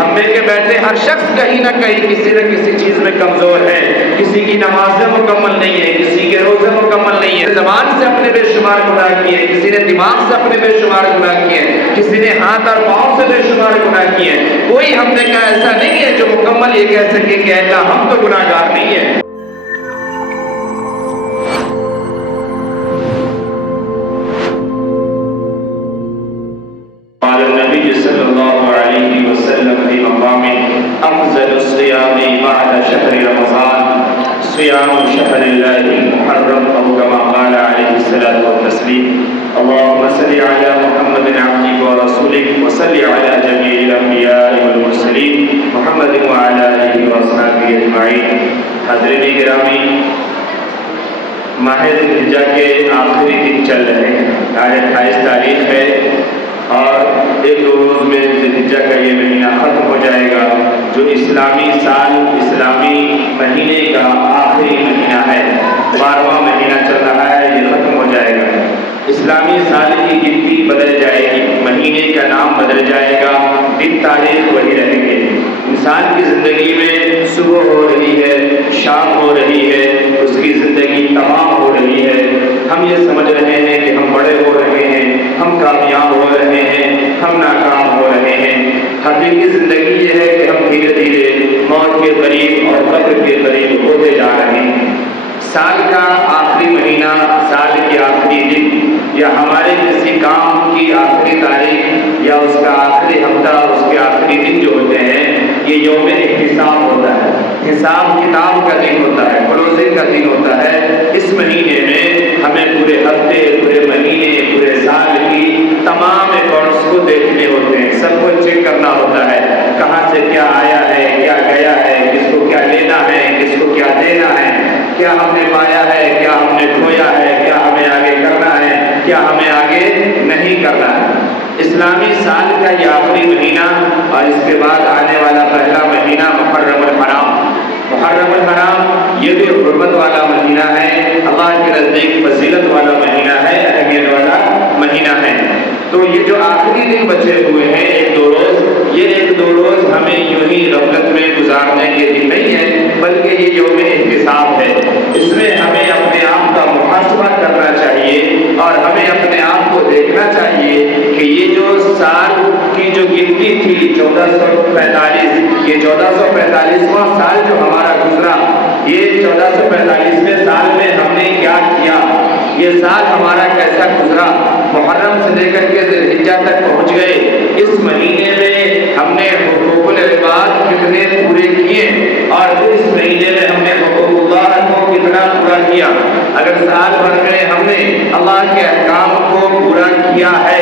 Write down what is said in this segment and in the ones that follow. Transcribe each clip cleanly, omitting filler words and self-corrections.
ہم میں کے بیٹھے ہر شخص کہیں نہ کہیں کسی نہ کسی چیز میں کمزور ہے. کسی کی نمازیں مکمل نہیں ہے, کسی کے روزے مکمل نہیں ہے. زبان سے اپنے بے شمار گناہ کیے, کسی نے دماغ سے اپنے بے شمار گناہ کیے, کسی نے ہاتھ اور پاؤں سے بے شمار گناہ کیے. کوئی ہم نے کہا ایسا نہیں ہے جو مکمل یہ کہہ سکے کہ اللہ ہم تو گناہ گار نہیں ہے. قال النبي صلى الله عليه وسلم في مقام أفضل الصيام بعد شهر رمضان صيام شهر الله المحرم أو كما قال عليه الصلاة والتسليم. اللهم صل على محمد عبدك ورسولك وصل على جميع الأنبياء والمرسلين محمد وعلى آله وأصحابه أجمعين. حاضرین گرامی, ماہ ذی الحجہ کے آخری دن چل رہے ہیں. آج 28 تاریخ ہے اور ایک دو روز میں ذی الحجہ کا یہ مہینہ ختم ہو جائے گا, جو اسلامی سال اسلامی مہینے کا آخری مہینہ ہے. 12واں مہینہ چل رہا ہے, یہ ختم ہو جائے گا. اسلامی سال کی گنتی بدل جائے گی, مہینے کا نام بدل جائے گا, دن تاریخ وہی رہیں گے. انسان کی زندگی میں صبح ہو رہی ہے, شام ہو رہی ہے, اس کی زندگی تمام ہو رہی ہے. ہم یہ سمجھ رہے ہیں کہ ہم بڑے ہو رہے ہیں, ہم کامیاب ہو رہے ہیں, ہم ناکام ہو رہے ہیں. حقیقی زندگی یہ ہے کہ ہم دھیرے دھیرے موت کے قریب اور قبر کے قریب ہوتے جا رہے ہیں. سال کا آخری مہینہ, سال کے آخری دن, یا ہمارے کسی کام کی آخری تاریخ یا اس کا آخری ہفتہ, اس کے آخری دن جو ہوتے ہیں, یہ یوم احتساب ہوتا ہے. حساب کتاب کا دن ہوتا ہے, کلوزنگ کا دن ہوتا ہے. اس مہینے میں ہمیں پورے ہفتے, پورے مہینے, پورے سال کی تمام اکاؤنٹس کو دیکھنے ہوتے ہیں, سب کو چیک کرنا ہوتا ہے. کہاں سے کیا آیا ہے, کیا گیا ہے, کس کو کیا لینا ہے, کس کو کیا دینا ہے, کیا ہم نے پایا ہے, کیا ہم نے کھویا ہے, کیا ہمیں آگے کرنا ہے, کیا ہمیں آگے نہیں کرنا ہے. اسلامی سال کا یہ آخری مہینہ اور اس کے بعد آنے والا پہلا مہینہ محرم الحرام. محرم الحرام یہ بھی حرمت والا مہینہ ہے, اللہ کے نزدیک فضیلت والا مہینہ ہے, اہمیت والا مہینہ ہے. تو یہ جو آخری دن بچے ہوئے ہیں, ایک دو روز, یہ ایک دو روز ہمیں یوں ہی غفلت میں گزارنے کے دن نہیں ہے, بلکہ یہ یوم احتساب ہے. اس میں ہمیں اپنے آپ کا محاسبہ کرنا چاہیے اور ہمیں اپنے آپ کو دیکھنا چاہیے کہ یہ جو سال کی جو گنتی تھی 1445, یہ 1445واں سال جو ہمارا گزرا, یہ 1445ویں سال میں ہم نے کیا کیا, یہ سال ہمارا کیسا گزرا. محرم سے لے کر کے ذی الحجہ تک پہنچ گئے. اس مہینے میں ہم نے حقوق العباد کتنے پورے کیے اور اس مہینے میں ہم نے حقوق اللہ کو کتنا پورا کیا. اگر سال بھر میں ہم نے اللہ کے احکام کو پورا کیا ہے,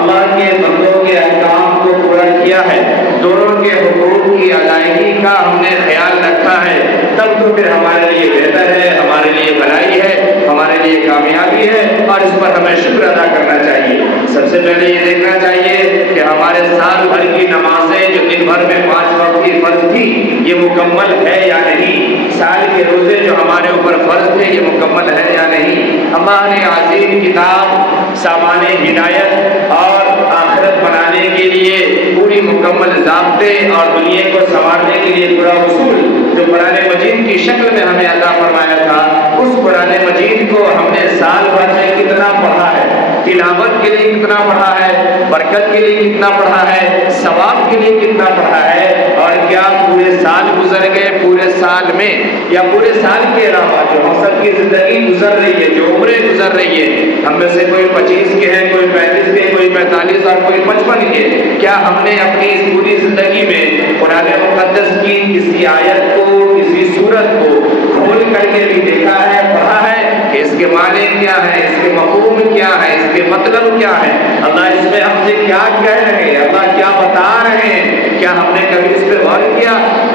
اللہ کے بندوں کے احکام کو پورا کیا ہے, دونوں کے حقوق کی ادائیگی کا ہم نے خیال رکھا ہے, تب تو پھر ہمارے لیے بہتر ہے, ہمارے لیے بھلائی ہے, ہمارے لیے کامیابی ہے, اور اس پر ہمیں شکر ادا کرنا چاہیے. سب سے پہلے یہ دیکھنا چاہیے کہ ہمارے سال بھر کی نمازیں جو دن بھر میں 5 وقت کی فرض تھی, یہ مکمل ہے یا نہیں. سال کے روزے جو ہمارے اوپر فرض تھے, یہ مکمل ہے یا نہیں. اللہ نے عظیم کتاب سامان ہدایت اور آخرت بنانے کے لیے پوری مکمل ضابطے اور دنیا کو سنوارنے کے لیے پورا اصول جو قرآن مجید کی شکل میں ہمیں عطا فرمایا تھا, اس قرآن مجید کو ہم نے سال بھر میں کتنا پڑھا ہے, تلاوت کے لیے کتنا پڑھا ہے, برکت کے لیے کتنا پڑھا ہے, ثواب کے لیے کتنا پڑھا ہے, اور کیا پورے سال گزر گئے, پورے سال میں یا پورے سال کے علاوہ جو ہم سب کی زندگی گزر رہی ہے, جو عمریں گزر رہی ہے, ہم میں سے کوئی 25 کے ہیں, کوئی 35 کے, کوئی 45 اور کوئی 55 کے, کیا ہم نے اپنی اس پوری زندگی میں قرآن مقدس کی کسی آیت کو, کسی سورت کو کھول کر کے بھی دیکھا ہے, پڑھا ہے کہ اس کے معنی کیا ہے, اس کے مفہوم کیا ہے, اس کے مطلب کیا ہے, اللہ اس میں ہم سے کیا کہہ رہے ہیں, اللہ کیا بتا رہے ہیں, کیا ہم نے کبھی اس پہ غور کیا؟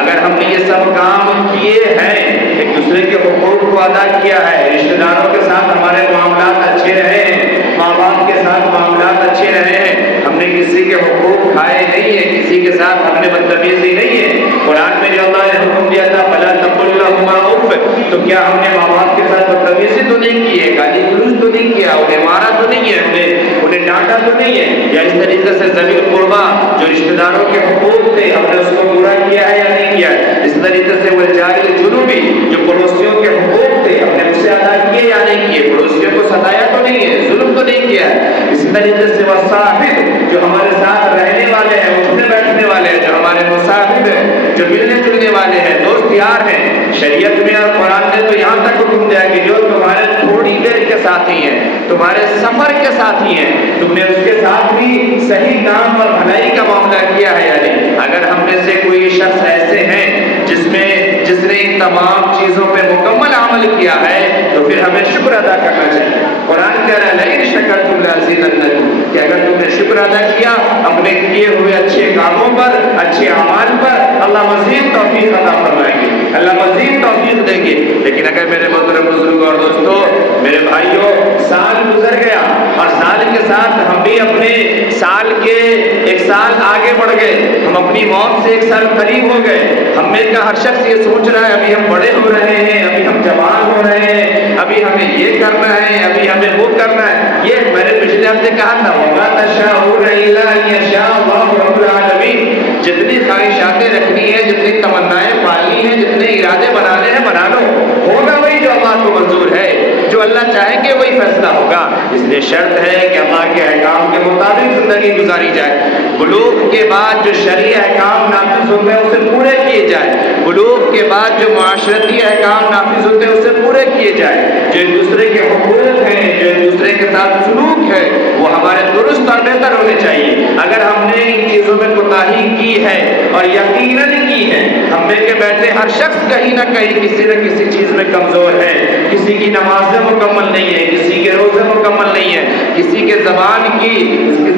اگر ہم نے یہ سب کام کیے ہیں, ایک دوسرے کے حقوق کو ادا کیا ہے, رشتہ داروں کے ساتھ ہمارے معاملات اچھے رہے ہیں, ماں باپ کے ساتھ معاملات اچھے رہے ہیں, ہم نے کسی کے حقوق کھائے نہیں ہیں, کسی کے ساتھ ہم نے بدتمیزی نہیں ہے. قرآن میں جو اللہ نے حکم دیا تھا فلا تقل لهما اف, تو کیا ہم نے ماں باپ کے ساتھ بدتمیزی تو نہیں کی ہے, گالی گلوچ تو نہیں کیا, انہیں مارا تو نہیں ہے, ہم نے انہیں ڈانٹا تو نہیں ہے، یا اس طریقے سے ذوی القربا جو رشتہ داروں کے حقوق تھے ہم نے اس کو پورا کیا ہے یا نہیں کیا ہے، اس طریقے سے وہ جار الجنوبی جو پڑوسیوں کے حقوق تھے ہم نے اسے ادا کیے یا نہیں کیے، پڑوسیوں کو ستایا تو نہیں ہے، ظلم تو نہیں کیا ہے۔ اسی طریقے سے وہ صاحب جو ہمارے ساتھ رہنے والے ہیں، اٹھنے بیٹھنے والے ہیں، جو ہمارے مصاحب ہیں، جو ملنے جلنے والے ہیں، دوست یار ہیں، شریعت میں اور قرآن نے تو یہاں تک حکم دیا کہ جو تمہارے تھوڑی دیر کے ساتھی ہیں، تمہارے سفر کے ساتھی ہیں، تم نے اس کے ساتھ بھی صحیح کام اور بھلائی کا معاملہ کیا ہے یا نہیں۔ اگر ہم میں سے کوئی شخص ایسے ہیں جس نے ان تمام چیزوں پہ مکمل عمل کیا ہے تو پھر ہمیں شکر ادا کرنا چاہیے۔ قرآن کہہ رہا ہے لئن شکرتم لازیدنکم، کہ اگر تم نے شکر ادا کیا اپنے کیے ہوئے اچھے کاموں پر، اچھے اعمال پر، اللہ مزید توفیق عطا فرمائیں گے، اللہ مزید توفیق دیں گے۔ لیکن اگر میرے بزرگ اور دوستو، میرے بھائیوں، سال گزر گیا اور سال کے ساتھ ہم بھی اپنے سال کے ایک سال آگے بڑھ گئے، ہم اپنی موت سے ایک سال قریب ہو گئے، ہم میں کا ہر شخص یہ سوچ رہا ہے ابھی ہم بڑے ہو رہے ہیں، ابھی ہم جوان ہو رہے ہیں، ابھی ہمیں یہ کرنا ہے، ابھی ہمیں وہ کرنا ہے۔ یہ میں نے پچھلے ہفتے کہا تھا وَمَا تَشَاءُونَ إِلَّا أَن يَشَاءَ اللَّهُ رَبُّ الْعَالَمِينَ، جتنی خواہشاتیں رکھنی ہیں، جتنی تمنائیں پالنی ہیں، جتنے ارادے بنانے ہیں بنا لو، ہوگا وہی جو اللہ کو منظور ہے، جو اللہ چاہیں گے وہی فیصلہ ہوگا۔ اس لیے شرط ہے کہ اللہ کے احکام کے مطابق زندگی گزاری جائے، بلوغ کے بعد جو شرعی احکام نافذ ہوتے ہیں اسے پورے کیے جائے، بلوغ کے بعد جو معاشرتی احکام نافذ ہوتے ہیں اسے پورے کیے جائے، جو ایک دوسرے کے حقوق ہیں، جو ایک دوسرے کے ساتھ سلوک ہے وہ ہمارے درست اور بہتر ہونے چاہیے۔ اگر ہم نے ان چیزوں میں کوتاہی کی ہے اور یقیناً کی ہے، ہم میں کے بیٹھے ہر شخص کہیں نہ کہیں کسی نہ کسی چیز میں کمزور ہے، کسی کی نمازیں مکمل نہیں ہے، کسی کے روزے مکمل نہیں ہے، کسی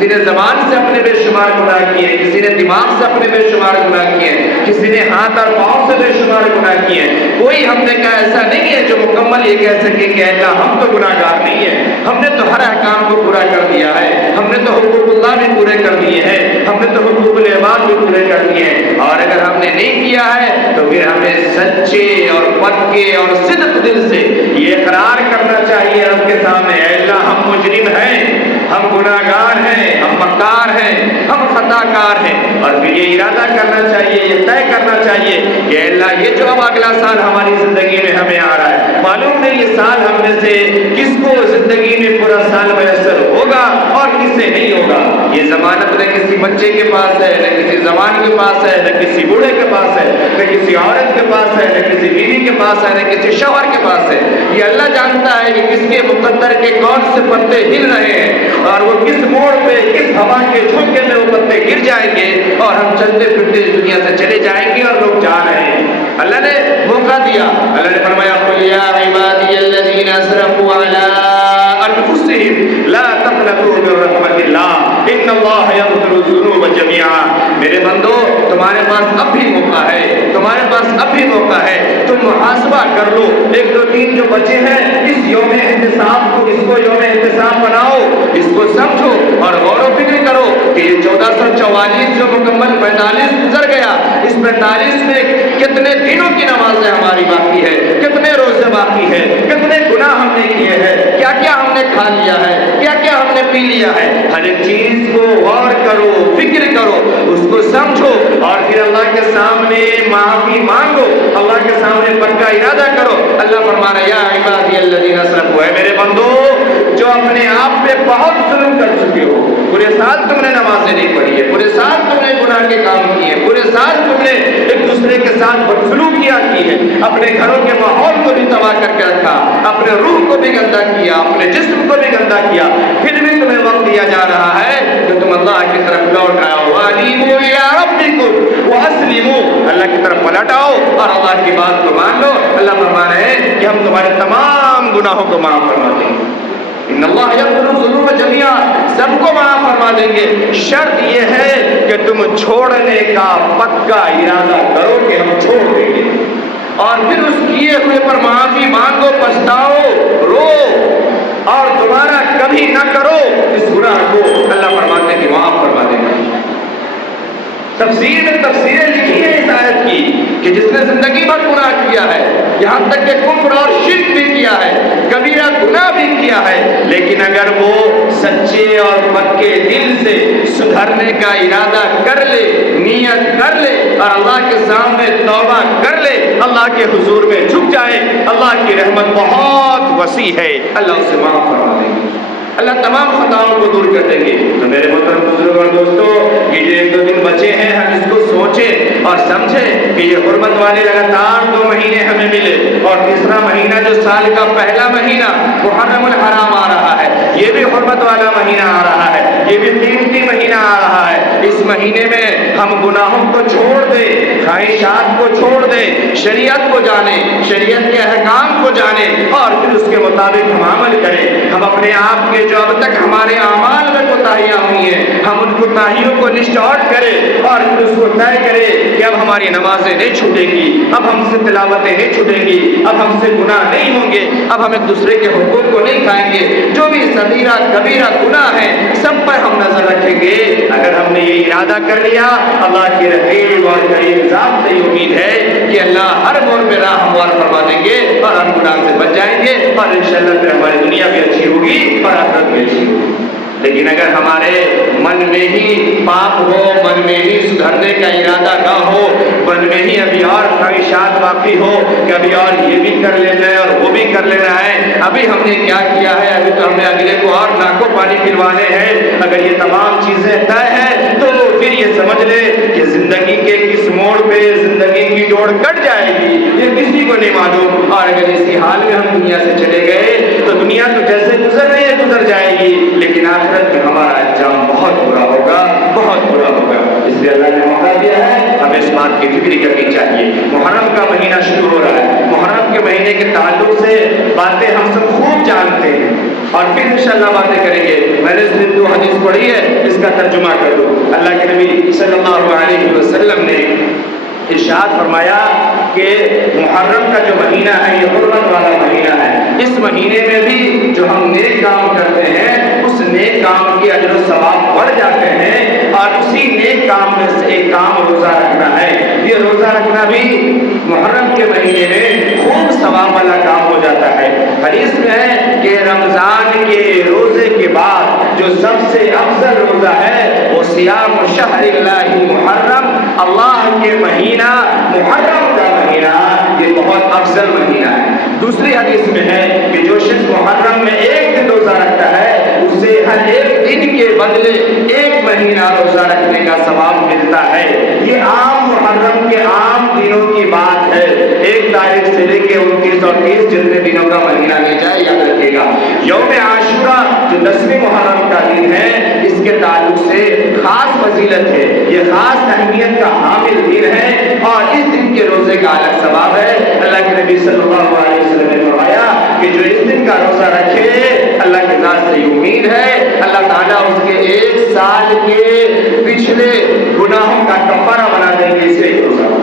نے زبان سے اپنے بے شمار گناہ کیے، کسی نے دماغ سے اپنے بے شمار گناہ کیے، کسی نے ہاتھ اور پاؤں سے بے شمار گناہ کیے۔ کوئی ہم نے کہا ایسا نہیں ہے جو مکمل یہ کہہ سکے کہ اللہ ہم تو گناہ گار نہیں ہے، ہم نے تو ہر احکام کو پورا کر دیا ہے، ہم نے تو حقوق اللہ بھی پورے کر دیے ہیں، ہم نے تو حقوق العباد بھی پورے کر دیے ہیں۔ اور اگر ہم نے نہیں کیا ہے تو پھر ہمیں سچے اور پکے اور صدق دل سے یہ اقرار کرنا چاہیے رب کے سامنے، اے اللہ ہم مجرم ہیں، ہم گناہ گار ہیں، ہم مکار ہیں، ہم خطا کار ہیں۔ اور پھر یہ ارادہ کرنا چاہیے، یہ طے کرنا چاہیے کہ اے اللہ یہ جو اب اگلا سال ہماری زندگی میں ہمیں آ رہا ہے، معلوم نہیں یہ سال ہم میں سے کس کو زندگی میں پورا سال میسر ہوگا اور کس سے نہیں ہوگا۔ یہ ضمانت نہ کسی بچے کے پاس ہے، نہ کسی جوان کے پاس ہے، نہ کسی بوڑھے کے پاس ہے، نہ کسی عورت کے پاس ہے، نہ کسی بیوی کے پاس ہے، نہ کسی شوہر کے پاس ہے۔ یہ اللہ جانتا ہے کہ کس کے مقدر کے کون سے پتے ہل رہے ہیں اور وہ کس موڑ پہ کس ہوا کے جھونکے میں وہ پتے گر جائیں گے اور ہم چلتے پھرتے اس دنیا سے چلے جائیں گے اور لوگ جا رہے ہیں۔ اللہ نے موقع دیا، اللہ نے فرمایا قُلْ يَا عِبَادِيَ الَّذِينَ أَسْرَفُوا عَلَىٰ أَنفُسِهِمْ لَا تَقْنَطُوا مِن رَحْمَتِ اللَّهِ إِنَّ اللَّهَ يَغْفِرُ الذُّنُوبَ جَمِيعًا۔ میرے بندو تمہارے پاس اب بھی موقع ہے، تمہارے پاس اب بھی موقع ہے، تم محاسبہ کر لو۔ 1 2 3 جو بچے ہیں اس یوم احتساب کو، اس کو یوم احتساب بناؤ، اس کو سمجھو اور غور و فکر کرو کہ یہ 1444 جو مکمل 45 گزر گیا، اس 45 میں کتنے دنوں کی نمازیں ہماری باقی ہے، کتنے روزے باقی ہے، کتنے گناہ ہم نے کیے ہیں، کیا کیا ہم نے کھا لیا ہے، کیا کیا ہم نے پی لیا ہے۔ ہر ایک چیز کو غور کرو، فکر کرو، اس کو سمجھو اور پھر اللہ کے سامنے معافی مانگو، اللہ کے سامنے پکا ارادہ کرو۔ اللہ فرما رہا ہے یا عبادی الذین اسرفوا، اے میرے بندو جو اپنے آپ پہ بہت ظلم کر چکے ہو، پورے سال تم نے نمازیں نہیں پڑھی ہے، پورے سال تم نے گناہ کے کام کیے، پورے سال تم نے ایک دوسرے کے ساتھ بدسلوکیاں کی ہے، اپنے گھروں کے ماحول کو بھی تباہ کر کے رکھا، اپنے روح کو بھی گندا کیا، اپنے جسم کو بھی گندا کیا، پھر بھی تمہیں وقت دیا جا رہا ہے کہ تم اللہ کی طرف لوٹ آؤ، وَأَنِيبُوا إِلَىٰ رَبِّكُمْ وَأَسْلِمُوا، اللہ کی طرف پلٹ آؤ اور اللہ کی بات کو مان لو۔ اللہ فرما رہے ہیں کہ ہم تمہارے تمام گناہوں کو معاف فرما دیں گے، ان اللہ یغفر الذنوب جميعا، سب کو معاف فرما دیں گے۔ شرط یہ ہے کہ تم چھوڑنے کا پکا ارادہ کرو کہ ہم چھوڑ دیں گے، اور پھر اس کیے ہوئے پر معافی مانگو، پچھتاؤ، رو اور دوبارہ کبھی نہ کرو اس گناہ کو۔ اللہ فرماتے ہیں کہ معاف فرما دیں گے۔ تفسیر میں تفسیریں لکھی ہیں اس آیت کی کہ جس نے زندگی بھر گناہ کیا ہے، یہاں تک کہ کفر اور شرک بھی کیا ہے، کبیرہ گناہ بھی کیا ہے، لیکن اگر وہ سچے اور پکے دل سے سدھرنے کا ارادہ کر لے، نیت کر لے اور اللہ کے سامنے توبہ کر لے، اللہ کے حضور میں جھک جائے، اللہ کی رحمت بہت وسیع ہے، اللہ اسے معاف فرما دیں گے، اللہ تمام خطاؤں کو دور کر دیں گے۔ تو میرے محترم بزرگوں اور دوستوں، یہ جو 1-2 دن بچے ہیں، ہم اس کو سوچیں اور سمجھیں کہ یہ حرمت والے لگاتار 2 مہینے ہمیں ملے، اور تیسرا مہینہ جو سال کا پہلا مہینہ محرم الحرام آ رہا ہے، یہ بھی حرمت والا مہینہ آ رہا ہے، یہ بھی قیمتی مہینہ آ رہا ہے۔ اس مہینے میں ہم گناہوں کو چھوڑ دیں، خواہشات کو چھوڑ دیں، شریعت کو جانیں، شریعت کے احکام کو جانیں اور پھر اس کے مطابق ہم عمل کریں۔ ہم اپنے آپ کے جو اب تک ہمارے اعمال میں کوتاہیاں ہوئی ہیں، ہم ان کوتاہیوں کو لسٹ آؤٹ کریں اور پھر اس کو طے کریں کہ اب ہماری نمازیں نہیں چھوٹیں گی، اب ہم سے تلاوتیں نہیں چھوٹیں گی، اب ہم سے گناہ نہیں ہوں گے، اب ہم ایک دوسرے کے حقوق کو نہیں کھائیں گے، جو بھی صغیرہ کبیرہ گناہ ہے سب پر ہم نظر رکھیں گے۔ اگر ہم نے یہ ارادہ کر لیا، اللہ کی رحیم اور کریم ذات سے امید ہے کہ اللہ ہر موڑ پہ راہ ہموار فرما دیں گے اور ہم گناہ سے بچ جائیں گے، اور انشاءاللہ پھر ہماری دنیا بھی اچھی ہوگی اور آخرت بھی اچھی ہوگی۔ لیکن اگر ہمارے من میں ہی پاپ ہو، من میں ہی سدھرنے کا ارادہ نہ ہو، من میں ہی ابھی اور خواہشات باقی ہو کہ ابھی اور یہ بھی کر لینا ہے اور وہ بھی کر لینا ہے، ابھی ہم نے کیا کیا ہے، ابھی تو ہمیں اگلے کو اور ناکو پانی پلوانے ہیں، اگر یہ تمام چیزیں طے ہیں تو پھر یہ سمجھ لے کہ زندگی کے کس موڑ پہ زندگی کی ڈوڑ کٹ جائے گی یہ کسی کو نہیں معلوم، اور اگر اسی حال میں ہم دنیا سے چلے گئے تو دنیا تو جیسے گزر رہی ہے گزر جائے گی، لیکن آخرت میں ہمارا انجام بہت برا ہوگا، بہت برا ہوگا۔ اس لیے اللہ نے موقع دیا ہے، ہمیں اس بات کی فکر کرنی چاہیے۔ محرم کا مہینہ شروع ہو رہا ہے، محرم کے مہینے کے تعلق سے باتیں ہم سب خوب جانتے ہیں اور پھر انشاءاللہ باتیں کریں گے۔ میں نے صرف 2 حدیث پڑھی ہے، اس کا ترجمہ کر دوں۔ اللہ کے نبی صلی اللہ علیہ وسلم نے ارشاد فرمایا کہ محرم کا جو مہینہ ہے یہ حرمت والا مہینہ ہے، اس مہینے میں بھی جو ہم نیک کام کرتے ہیں اس نیک کام کے اجر و ثواب بڑھ جاتے ہیں، اور اسی نیک کام میں سے ایک کام روزہ رکھنا ہے۔ یہ روزہ رکھنا بھی محرم کے مہینے میں خوب ثواب والا کام ہو جاتا ہے۔ حدیث میں ہے کہ رمضان کے روزے کے بعد جو سب سے افضل روزہ ہے وہ صیام شہر اللہ محرم، اللہ کے مہینہ محرم کا مہینہ، یہ بہت افضل مہینہ ہے۔ دوسری حدیث میں ہے کہ جو شخص محرم میں 1 دن روزہ رکھتا ہے اسے ہر 1 دن کے بدلے 1 مہینہ روزہ رکھنے کا ثواب ملتا ہے۔ یہ عام محرم کے عام دنوں کی بات ہے، 1 تاریخ سے لے کے 29 اور 30 جتنے دنوں کا مہینہ لے جائے یاد رکھے گا۔ یوم عاشورہ جو 10ویں محرم کا دن ہے اس کے تعلق سے خاص فضیلت ہے، یہ خاص اہمیت کا حامل دن ہے اور اس دن کے روزے کا الگ ثواب ہے۔ اللہ کے نبی صلی اللہ علیہ وسلم نے فرمایا کہ جو اس دن کا روزہ رکھے اللہ کے ذات سے امید ہے اللہ تعالیٰ اس کے 1 سال کے پچھلے گناہوں کا کفارہ بنا دیں گے اس ایک روزہ کو،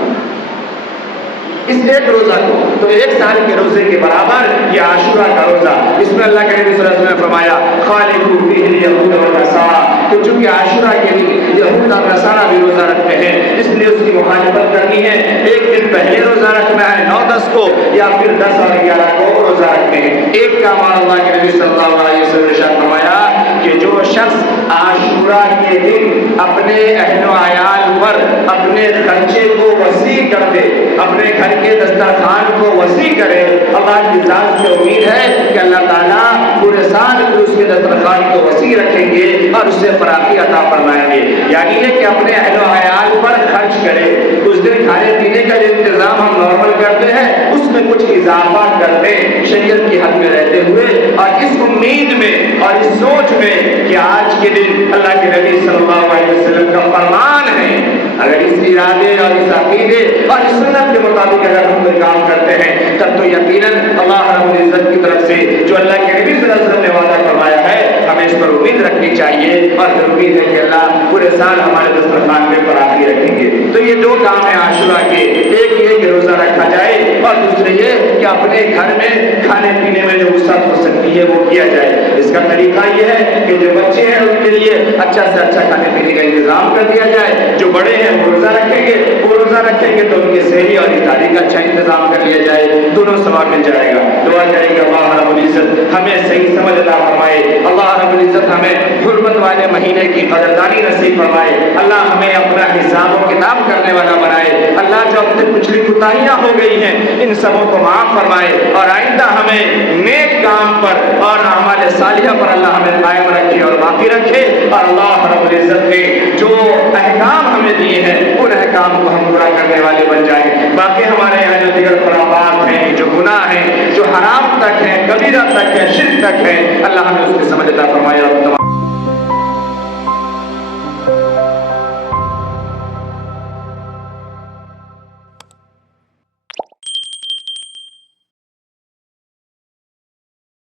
اس ایک روزہ کو۔ تو 1 سال کے روزے کے برابر یہ عاشورہ کا روزہ، اس میں اللہ کے نبی صلی اللہ علیہ وسلم نے فرمایا خالفوا فیہ الیہود والنصارى، کہ چونکہ عاشورہ کے دن یہود اور نصارہ بھی روزہ رکھتے ہیں اس لیے اس کی مخالفت کرنی ہے۔ 1 دن پہلے روزہ رکھنا ہے 9-10 کو، یا پھر 10 اور 11 کو روزہ رکھتے ہیں۔ ایک کا مال اللہ کے نبی صلی اللہ علیہ وسلم نے ارشاد فرمایا کہ جو شخص عاشورہ کے دن اپنے اہل و عیال پر اپنے خرچے کو وسیع کر دے، اپنے گھر کے دسترخوان کو وسیع کرے، اللہ کی ذات سے امید ہے کہ اللہ تعالیٰ پورے سال کو اس کے دسترخوان کو وسیع رکھیں گے اور اس سے فراخی عطا فرمائیں گے۔ یعنی یہ کہ اپنے اہل و عیال پر خرچ کرے، اس دن کھانے پینے کا جو انتظام ہم نارمل کرتے ہیں اس میں کچھ اضافہ کرتے شریعت کی حد میں رہتے ہوئے، اور اس امید میں اور اس سوچ میں کہ آج کے دن اللہ کے نبی صلی اللہ علیہ وسلم کا فرمان ہے، اگر اس ارادے اور اس عقیدے اور اس سنت کے مطابق اگر ہم کوئی کام کرتے ہیں تب تو یقیناً اللہ رب العزت کی طرف سے جو اللہ کے نبی صلی اللہ علیہ وسلم نے وعدہ فرمایا ہے ہمیں اس پر امید رکھنی چاہیے، اور پھر امید ہے کہ اللہ پورے سال ہمارے دسترخوان میں فراخی رکھیں گے۔ تو یہ 2 کام ہیں عاشورہ کے، ایک یہ کہ روزہ رکھا جائے اور دوسرے یہ کہ اپنے گھر میں کھانے پینے میں جو وسعت ہو سکتی ہے وہ کیا جائے۔ اس کا طریقہ یہ ہے کہ جو بچے ہیں ان کے لیے اچھا سے اچھا کھانے پینے کا انتظام کر دیا جائے، جو بڑے ہیں وہ روزہ رکھیں گے تو ان کے سحری اور افطاری کا اچھا انتظام کر لیا جائے، دونوں ثواب مل جائے گا. دعا کریں گے اللہ رب العزت ہمیں صحیح سمجھ عطا فرمائے. اللہ رب العزت ہمیں حرمت والے مہینے کی قدردانی نصیب فرمائے. اللہ ہمیں اپنا حساب و کتاب کرنے والا بنائے. اللہ جو اب تک کچھ بھی کوتاہیاں ہو گئی ہیں ان سبوں کو معاف فرمائے اور آئندہ ہمیں نیک کام پر اور اعمال صالحہ پر اللہ ہمیں قائم رکھے اور باقی رکھے. اور اللہ رب العزت نے جو احکام ہمیں دیے ہیں ان احکام کو ہم پورا کرنے والے بن جائیں. باقی ہمارے یہاں جو دیگر خرافات ہیں, جو گناہ ہیں, جو حرام تک ہیں, کبیرہ تک ہے, شرک تک ہے, اللہ ہمیں اس کی سمجھ عطا فرمائے. اور